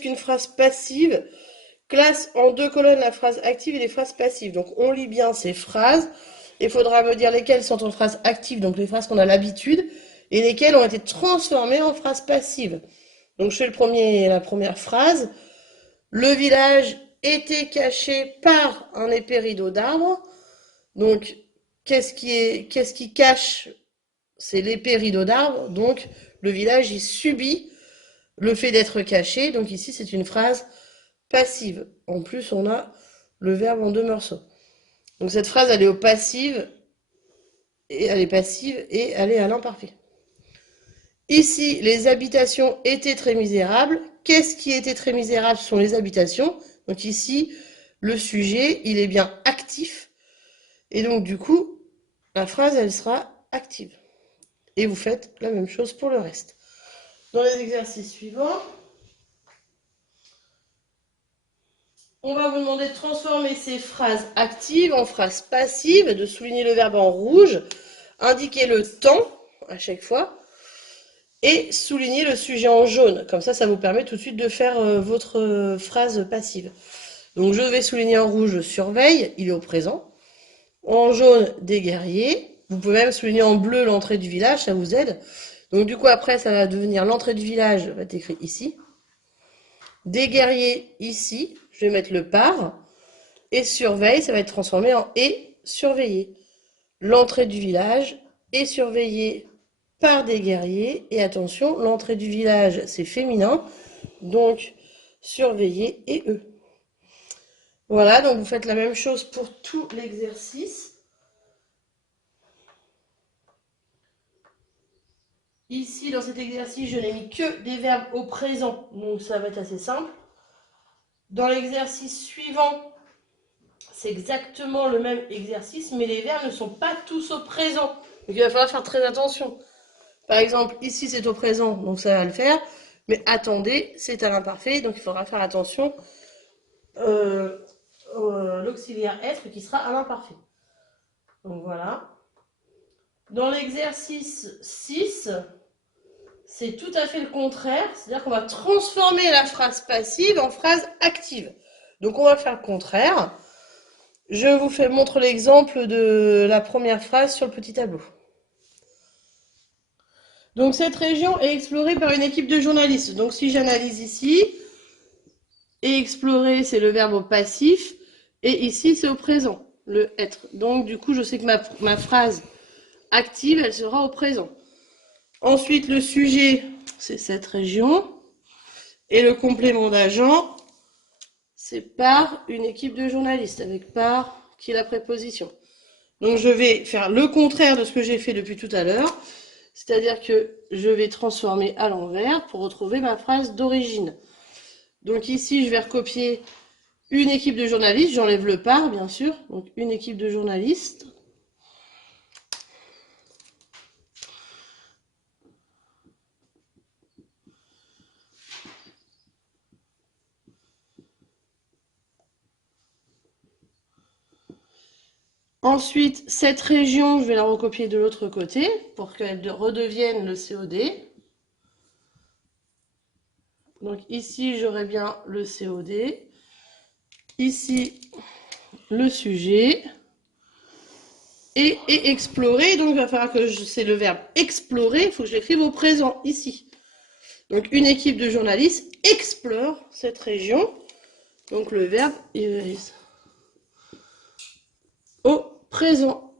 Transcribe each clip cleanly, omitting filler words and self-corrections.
qu'est-ce qu'une phrase passive? Classe en 2 colonnes la phrase active et les phrases passives. Donc on lit bien ces phrases. Il faudra me dire lesquelles sont en phrase active, donc les phrases qu'on a l'habitude, et lesquelles ont été transformées en phrases passives. Donc je fais la première phrase. Le village était caché par un épais rideau d'arbres. Donc qu'est-ce qui cache? C'est l'épais rideau d'arbres. Donc le village y subit le fait d'être caché. Donc ici c'est une phrase passive. En plus on a le verbe en 2 morceaux. Donc cette phrase elle est au passive et elle est passive et elle est à l'imparfait. Ici, les habitations étaient très misérables. Qu'est-ce qui était très misérable? Ce sont les habitations. Donc ici, le sujet, il est bien actif. Et donc du coup, la phrase, elle sera active. Et vous faites la même chose pour le reste. Dans les exercices suivants, on va vous demander de transformer ces phrases actives en phrases passives, de souligner le verbe en rouge, indiquer le temps à chaque fois, et souligner le sujet en jaune. Comme ça vous permet tout de suite de faire votre phrase passive. Donc je vais souligner en rouge surveille, il est au présent. En jaune, des guerriers. Vous pouvez même souligner en bleu l'entrée du village, ça vous aide. Donc du coup après ça va devenir l'entrée du village, va être écrit ici. Des guerriers ici, je vais mettre le par. Et surveille, ça va être transformé en et surveiller. L'entrée du village est surveillée par des guerriers. Et attention, l'entrée du village, c'est féminin. Donc, surveiller et eux. Voilà, donc vous faites la même chose pour tout l'exercice. Ici, dans cet exercice, je n'ai mis que des verbes au présent. Donc, ça va être assez simple. Dans l'exercice suivant, c'est exactement le même exercice, mais les verbes ne sont pas tous au présent. Donc, il va falloir faire très attention. Par exemple, ici c'est au présent, donc ça va le faire. Mais attendez, c'est à l'imparfait, donc il faudra faire attention l'auxiliaire être qui sera à l'imparfait. Donc voilà. Dans l'exercice 6, c'est tout à fait le contraire. C'est-à-dire qu'on va transformer la phrase passive en phrase active. Donc on va faire le contraire. Je vous montre l'exemple de la première phrase sur le petit tableau. Donc cette région est explorée par une équipe de journalistes. Donc si j'analyse ici, et explorer c'est le verbe au passif, et ici c'est au présent, le être. Donc du coup je sais que ma phrase active, elle sera au présent. Ensuite le sujet, c'est cette région, et le complément d'agent, c'est par une équipe de journalistes, avec par qui est la préposition. Donc je vais faire le contraire de ce que j'ai fait depuis tout à l'heure. C'est-à-dire que je vais transformer à l'envers pour retrouver ma phrase d'origine. Donc ici, je vais recopier une équipe de journalistes. J'enlève le par, bien sûr. Donc une équipe de journalistes. Ensuite, cette région, je vais la recopier de l'autre côté pour qu'elle redevienne le COD. Donc ici, j'aurai bien le COD. Ici, le sujet. Et explorer, donc il va falloir que c'est le verbe explorer, il faut que je l'écrive au présent, ici. Donc une équipe de journalistes explore cette région. Donc le verbe is au présent.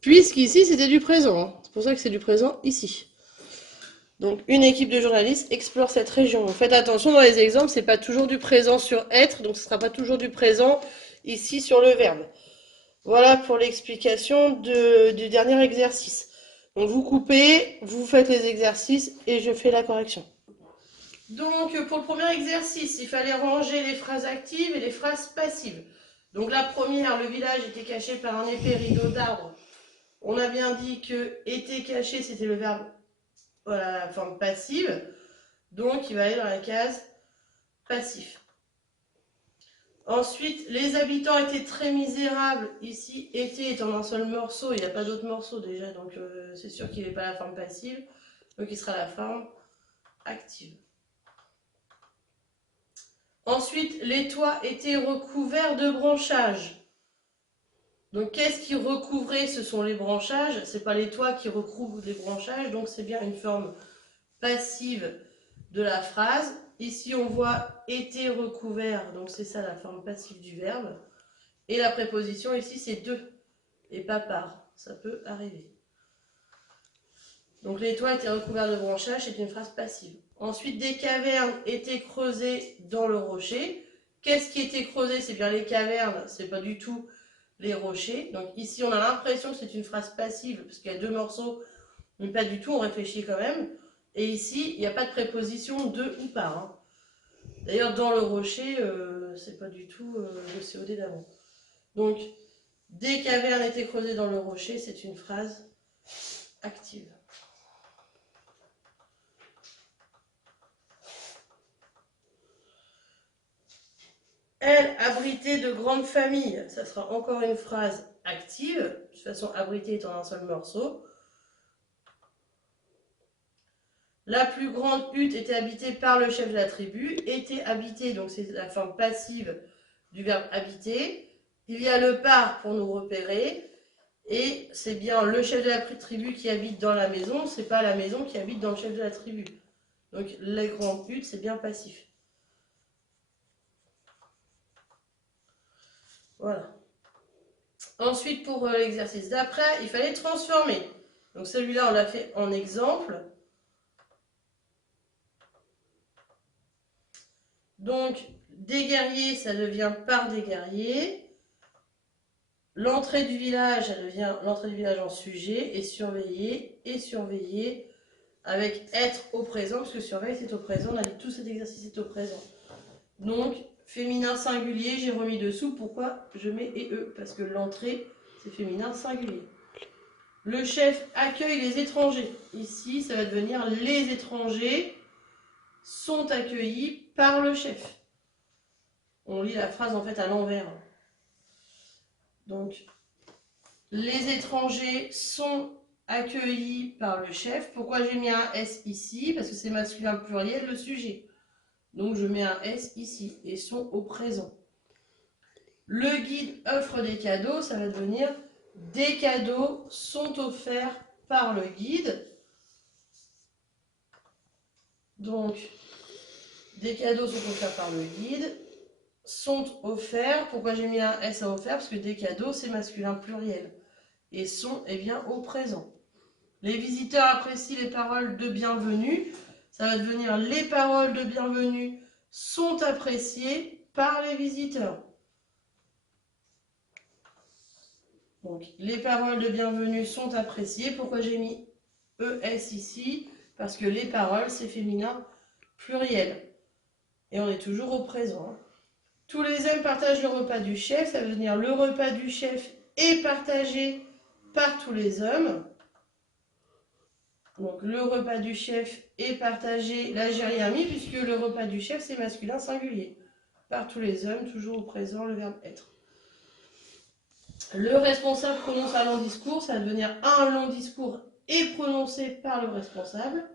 Puisqu'ici c'était du présent. C'est pour ça que c'est du présent ici. Donc une équipe de journalistes explore cette région. Faites attention dans les exemples, c'est pas toujours du présent sur être, donc ce sera pas toujours du présent ici sur le verbe. Voilà pour l'explication du dernier exercice. Donc vous coupez, vous faites les exercices et je fais la correction. Donc pour le premier exercice, il fallait ranger les phrases actives et les phrases passives. Donc la première, le village était caché par un épais rideau d'arbres. On a bien dit que était caché, c'était le verbe, voilà, la forme passive. Donc il va aller dans la case passif. Ensuite, les habitants étaient très misérables. Ici, été est en un seul morceau, il n'y a pas d'autres morceaux déjà, donc c'est sûr qu'il n'est pas la forme passive. Donc il sera la forme active. Ensuite, les toits étaient recouverts de branchages. Donc, qu'est-ce qui recouvrait? Ce sont les branchages. Ce n'est pas les toits qui recouvrent les branchages. Donc, c'est bien une forme passive de la phrase. Ici, on voit était recouvert. Donc, c'est ça la forme passive du verbe. Et la préposition ici, c'est de et pas par. Ça peut arriver. Donc, les toits étaient recouverts de branchages. C'est une phrase passive. Ensuite, des cavernes étaient creusées dans le rocher. Qu'est-ce qui était creusé? C'est bien les cavernes. C'est pas du tout les rochers. Donc ici, on a l'impression que c'est une phrase passive, parce qu'il y a deux morceaux, mais pas du tout, on réfléchit quand même. Et ici, il n'y a pas de préposition de ou par. Hein. D'ailleurs, dans le rocher, c'est pas du tout le COD d'avant. Donc, des cavernes étaient creusées dans le rocher, c'est une phrase active. Elle abritait de grandes familles. Ça sera encore une phrase active. De toute façon, abriter est en un seul morceau. La plus grande hutte était habitée par le chef de la tribu. Était habitée, donc c'est la forme passive du verbe habiter. Il y a le par pour nous repérer. Et c'est bien le chef de la tribu qui habite dans la maison. C'est pas la maison qui habite dans le chef de la tribu. Donc les grandes huttes, c'est bien passif. Voilà. Ensuite, pour l'exercice d'après, il fallait transformer. Donc celui-là, on l'a fait en exemple. Donc, des guerriers, ça devient par des guerriers. L'entrée du village, ça devient l'entrée du village en sujet. Et surveiller avec être au présent, parce que surveille, c'est au présent. On a dit tout cet exercice est au présent. Donc, féminin singulier, j'ai remis dessous. Pourquoi je mets EE? Parce que l'entrée, c'est féminin singulier. Le chef accueille les étrangers. Ici, ça va devenir les étrangers sont accueillis par le chef. On lit la phrase en fait à l'envers. Donc, les étrangers sont accueillis par le chef. Pourquoi j'ai mis un S ici? Parce que c'est masculin pluriel, le sujet. Donc, je mets un S ici et sont au présent. Le guide offre des cadeaux, ça va devenir des cadeaux sont offerts par le guide. Donc, des cadeaux sont offerts par le guide. Sont offerts. Pourquoi j'ai mis un S à offert? Parce que des cadeaux, c'est masculin pluriel. Et sont, eh bien, au présent. Les visiteurs apprécient les paroles de bienvenue. Ça va devenir les paroles de bienvenue sont appréciées par les visiteurs. Donc, les paroles de bienvenue sont appréciées. Pourquoi j'ai mis ES ici? Parce que les paroles, c'est féminin pluriel. Et on est toujours au présent. Tous les hommes partagent le repas du chef. Ça veut dire le repas du chef est partagé par tous les hommes. Donc le repas du chef est partagé. Là, j'ai rien mis puisque le repas du chef, c'est masculin singulier. Par tous les hommes, toujours au présent, le verbe être. Le responsable prononce un long discours. Ça va devenir un long discours est prononcé par le responsable.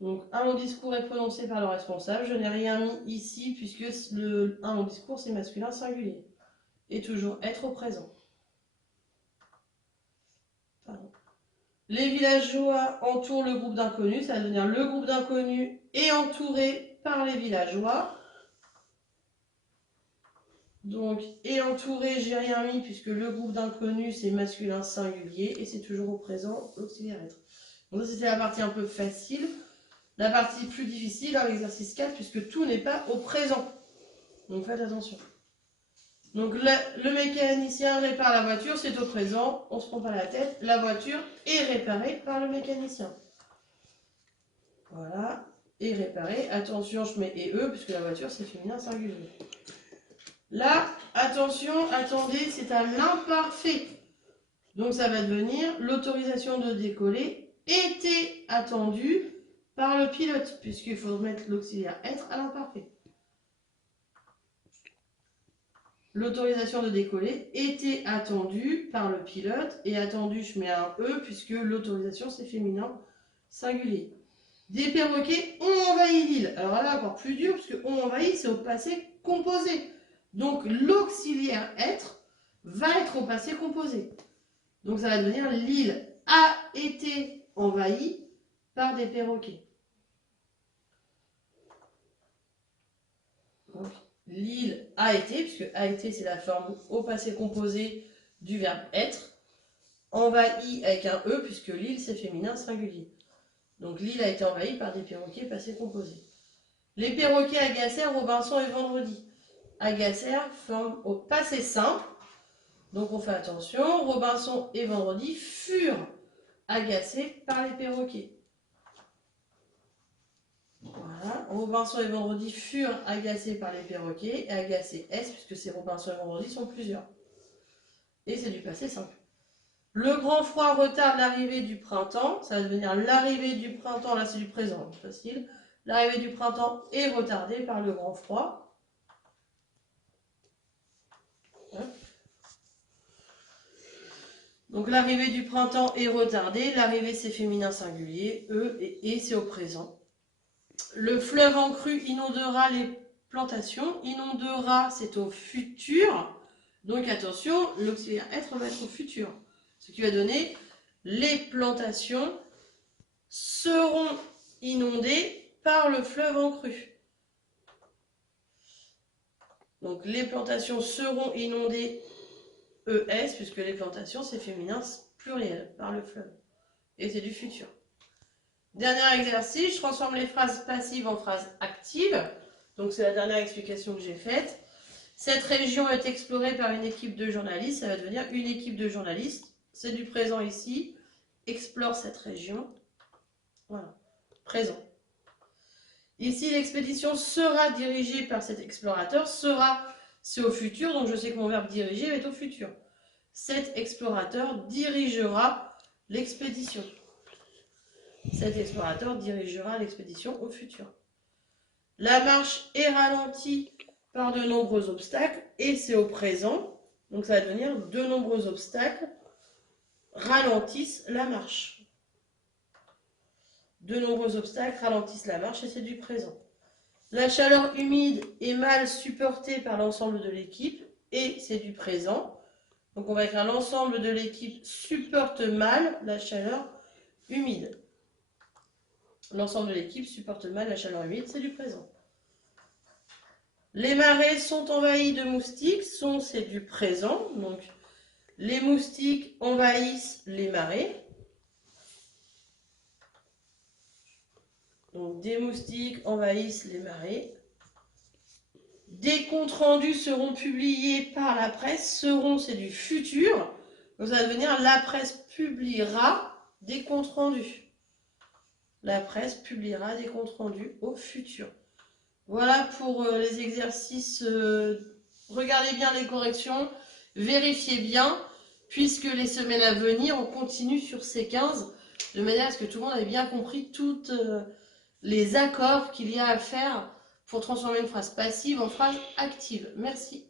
Donc, un long discours est prononcé par le responsable. Je n'ai rien mis ici puisque un long discours, c'est masculin singulier. Et toujours être au présent. Pardon. Les villageois entourent le groupe d'inconnus. Ça va devenir le groupe d'inconnus est entouré par les villageois. Donc, est entouré, j'ai rien mis puisque le groupe d'inconnus, c'est masculin singulier. Et c'est toujours au présent, l'auxiliaire être. Donc, ça, c'était la partie un peu facile. La partie plus difficile, l'exercice 4, puisque tout n'est pas au présent. Donc faites attention. Donc le mécanicien répare la voiture, c'est au présent, on ne se prend pas la tête. La voiture est réparée par le mécanicien. Voilà, est réparée. Attention, je mets EE, puisque la voiture c'est féminin singulier. Là, attention, attendez, c'est à l'imparfait. Donc ça va devenir l'autorisation de décoller était attendue par le pilote, puisqu'il faut mettre l'auxiliaire être à l'imparfait. L'autorisation de décoller était attendue par le pilote, et attendu, je mets un E, puisque l'autorisation, c'est féminin singulier. Des perroquets ont envahi l'île. Alors là, encore plus dur, parce que ont envahi, c'est au passé composé. Donc l'auxiliaire être va être au passé composé. Donc ça va devenir l'île a été envahie par des perroquets. L'île a été, puisque a été c'est la forme au passé composé du verbe être, envahi avec un E, puisque l'île c'est féminin singulier. Donc l'île a été envahie par des perroquets passé composé. Les perroquets agacèrent Robinson et Vendredi. Agacèrent forme au passé simple. Donc on fait attention, Robinson et Vendredi furent agacés par les perroquets. Voilà, Robinson et Vendredi furent agacés par les perroquets, et agacés S, puisque ces Robinson et Vendredi sont plusieurs. Et c'est du passé simple. Le grand froid retarde l'arrivée du printemps, ça va devenir l'arrivée du printemps, là c'est du présent, facile. L'arrivée du printemps est retardée par le grand froid. Donc l'arrivée du printemps est retardée, l'arrivée c'est féminin singulier, E et c'est au présent. Le fleuve en crue inondera les plantations, inondera c'est au futur, donc attention, l'auxiliaire être va être au futur. Ce qui va donner les plantations seront inondées par le fleuve en crue. Donc les plantations seront inondées ES, puisque les plantations c'est féminin pluriel par le fleuve. Et c'est du futur. Dernier exercice, je transforme les phrases passives en phrases actives. Donc c'est la dernière explication que j'ai faite. Cette région est explorée par une équipe de journalistes. Ça va devenir une équipe de journalistes. C'est du présent ici. Explore cette région. Voilà. Présent. Ici, l'expédition sera dirigée par cet explorateur. Sera, c'est au futur. Donc je sais que mon verbe diriger va être au futur. Cet explorateur dirigera l'expédition. Cet explorateur dirigera l'expédition au futur. La marche est ralentie par de nombreux obstacles et c'est au présent. Donc ça va devenir de nombreux obstacles ralentissent la marche. De nombreux obstacles ralentissent la marche et c'est du présent. La chaleur humide est mal supportée par l'ensemble de l'équipe et c'est du présent. Donc on va écrire l'ensemble de l'équipe supporte mal la chaleur humide. L'ensemble de l'équipe supporte mal la chaleur humide, c'est du présent. Les marais sont envahis de moustiques, c'est du présent. Donc les moustiques envahissent les marais. Donc des moustiques envahissent les marais. Des comptes rendus seront publiés par la presse. Seront, c'est du futur. Donc ça va devenir la presse publiera des comptes rendus. La presse publiera des comptes rendus au futur. Voilà pour les exercices. Regardez bien les corrections, vérifiez bien, puisque les semaines à venir, on continue sur ces 15, de manière à ce que tout le monde ait bien compris toutes les accords qu'il y a à faire pour transformer une phrase passive en phrase active. Merci.